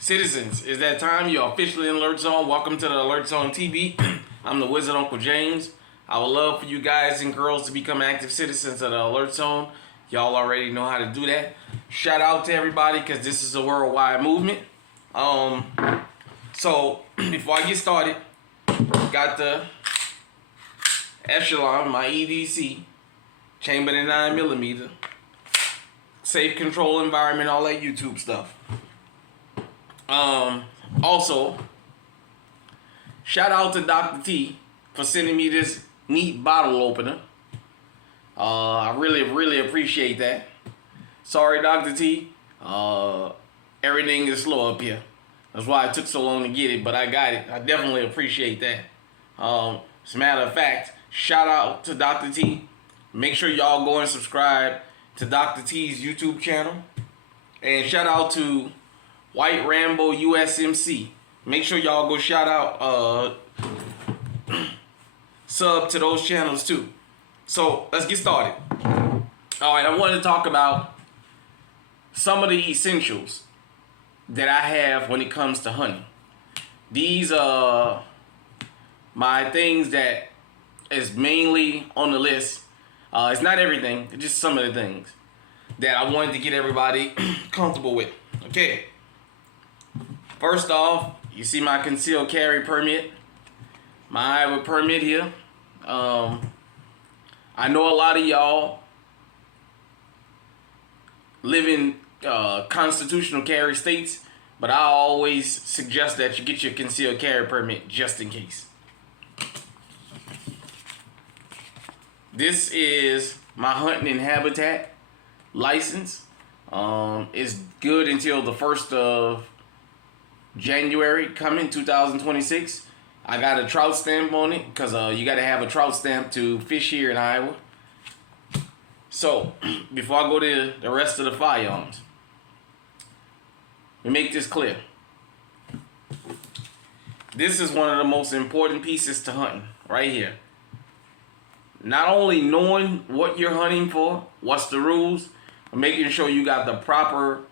Citizens, it's that time. You're officially in Alert Zone. Welcome to the Alert Zone TV. I'm the Wizard Uncle James. I would love for you guys and girls to become active citizens of the Alert Zone. Y'all already know how to do that. Shout out to everybody because this is a worldwide movement. So before I get started, got the Echelon, my EDC, chambered in 9mm, safe control environment, all that YouTube stuff. Also, shout out to Dr. T for sending me this neat bottle opener. I really appreciate that. Sorry, Dr. T. Everything is slow up here. That's why it took so long to get it, but I got it. I definitely appreciate that. As a matter of fact, shout out to Dr. T. Make sure y'all go and subscribe to Dr. T's YouTube channel. And shout out to White Rambo USMC. Make sure y'all go shout out, sub to those channels too. So let's get started. All right, I wanted to talk about some of the essentials that I have when it comes to hunting. These are my things that is mainly on the list. It's not everything, it's just some of the things that I wanted to get everybody comfortable with. Okay. First off, you see my concealed carry permit, my Iowa permit here. I know a lot of y'all live in constitutional carry states, but I always suggest that you get your concealed carry permit just in case. This is my hunting and habitat license. It's good until the 1st of January coming 2026. I got a trout stamp on it because you got to have a trout stamp to fish here in Iowa. So before I go to the rest of the firearms, let me make this clear. This is one of the most important pieces to hunting right here. Not only knowing what you're hunting for, what's the rules, but making sure you got the proper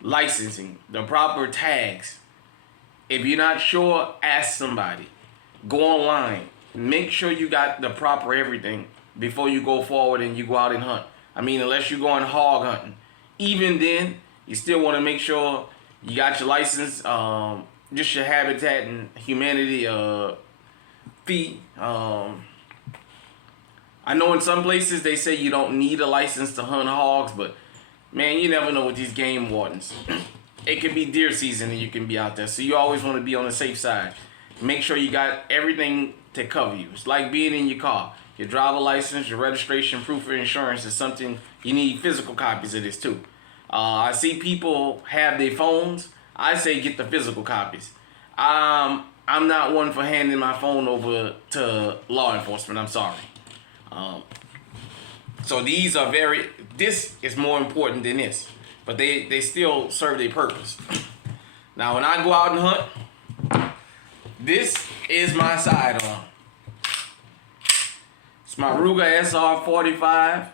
licensing, the proper tags. If you're not sure, ask somebody. Go online. Make sure you got the proper everything before you go forward and you go out and hunt. I mean, unless you're going hog hunting. Even then, you still want to make sure you got your license, just your habitat and humanity fee. I know in some places they say you don't need a license to hunt hogs, but man, you never know with these game wardens. It could be deer season and you can be out there. So you always want to be on the safe side. Make sure you got everything to cover you. It's like being in your car. Your driver license, your registration, proof of insurance is something you need physical copies of this too. I see people have their phones. I say get the physical copies. I'm not one for handing my phone over to law enforcement. I'm sorry. So these are this is more important than this. But they still serve their purpose. Now, when I go out and hunt, this is my sidearm. It's my Ruger SR45,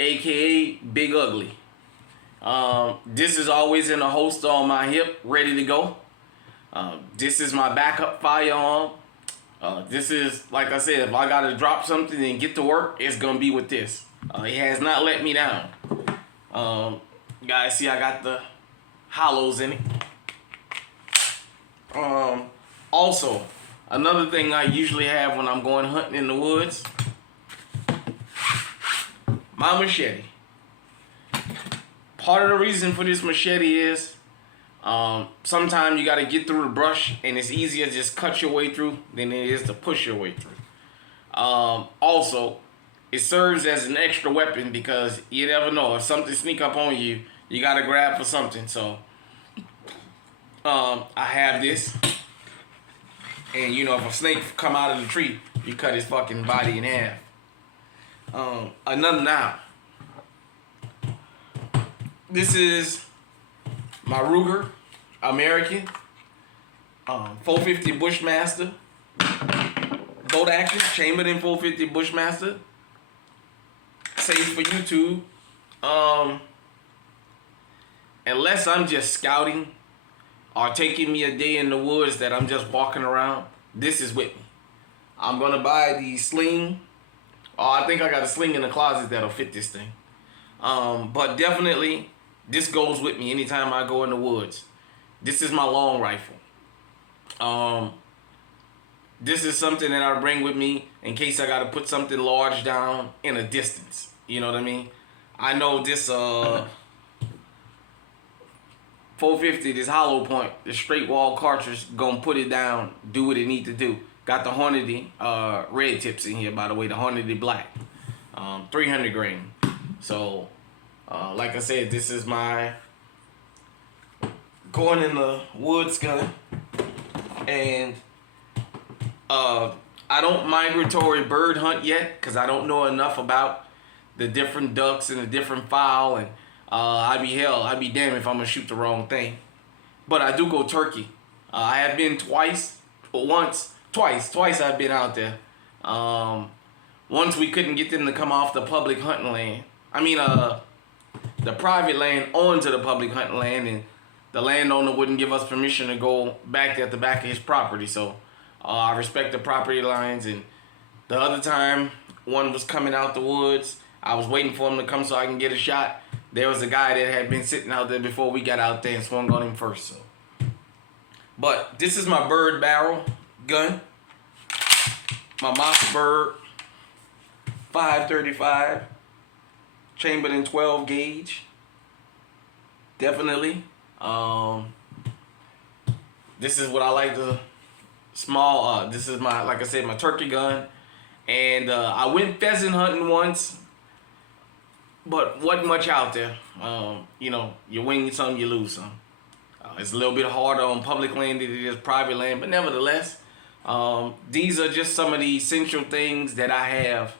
aka Big Ugly. This is always in a holster on my hip, ready to go. This is my backup firearm. This is, like I said, if I gotta drop something and get to work, it's gonna be with this. It has not let me down. You guys see I got the hollows in it. Also, another thing I usually have when I'm going hunting in the woods, my machete. Part of the reason for this machete is sometimes you got to get through the brush and it's easier to just cut your way through than it is to push your way through. Also, it serves as an extra weapon because you never know if something sneak up on you, you gotta grab for something. So I have this, and you know, if a snake come out of the tree, you cut his fucking body in half. Now, this is my Ruger American 450 Bushmaster, bolt action, chambered in 450 Bushmaster. Safe for YouTube. Unless I'm just scouting or taking me a day in the woods that I'm just walking around, this is with me. I'm gonna buy the sling. Oh, I think I got a sling in the closet that'll fit this thing. But definitely, this goes with me anytime I go in the woods. This is my long rifle. This is something that I bring with me in case I gotta put something large down in a distance. You know what I mean? I know this 450, this hollow point, the straight wall cartridge, gonna put it down, do what it need to do. Got the Hornady red tips in here, by the way, the Hornady black, 300 grain. So, like I said, this is my going in the woods gun, and I don't migratory bird hunt yet because I don't know enough about the different ducks and the different fowl, and I'd be damned if I'm gonna shoot the wrong thing. But I do go turkey. I have been twice I've been out there. Once we couldn't get them to come off the public hunting land. I mean, the private land onto the public hunting land, and the landowner wouldn't give us permission to go back at the back of his property. So I respect the property lines. And the other time, one was coming out the woods. I was waiting for him to come so I can get a shot. There was a guy that had been sitting out there before we got out there and swung on him first. So, but this is my bird barrel gun. My Mossberg 535 Chamberlain 12 gauge. Definitely. This is what I like to small. This is my, like I said, my turkey gun. And I went pheasant hunting once, but wasn't much out there. You know, you win some, you lose some. It's a little bit harder on public land than it is private land, but nevertheless, these are just some of the essential things that I have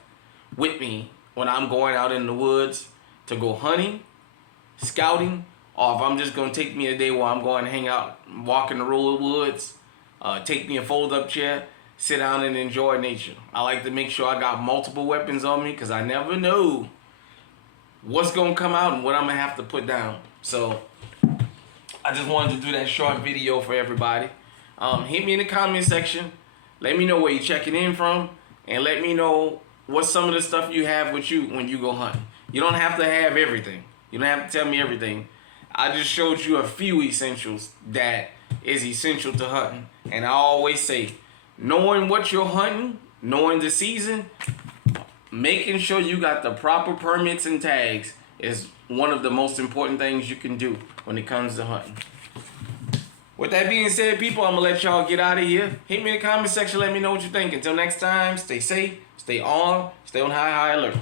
with me when I'm going out in the woods to go hunting, scouting, or if I'm just going to take me a day where I'm going to hang out, walk in the rural woods, take me a fold-up chair, sit down and enjoy nature. I like to make sure I got multiple weapons on me because I never know what's going to come out and what I'm going to have to put down. So I just wanted to do that short video for everybody. Hit me in the comment section. Let me know where you're checking in from, and let me know what's some of the stuff you have with you when you go hunting. You don't have to have everything. You don't have to tell me everything. I just showed you a few essentials that is essential to hunting. And I always say, knowing what you're hunting, knowing the season, making sure you got the proper permits and tags is one of the most important things you can do when it comes to hunting. With that being said, people, I'm going to let y'all get out of here. Hit me in the comment section. Let me know what you think. Until next time, stay safe, stay on high alert.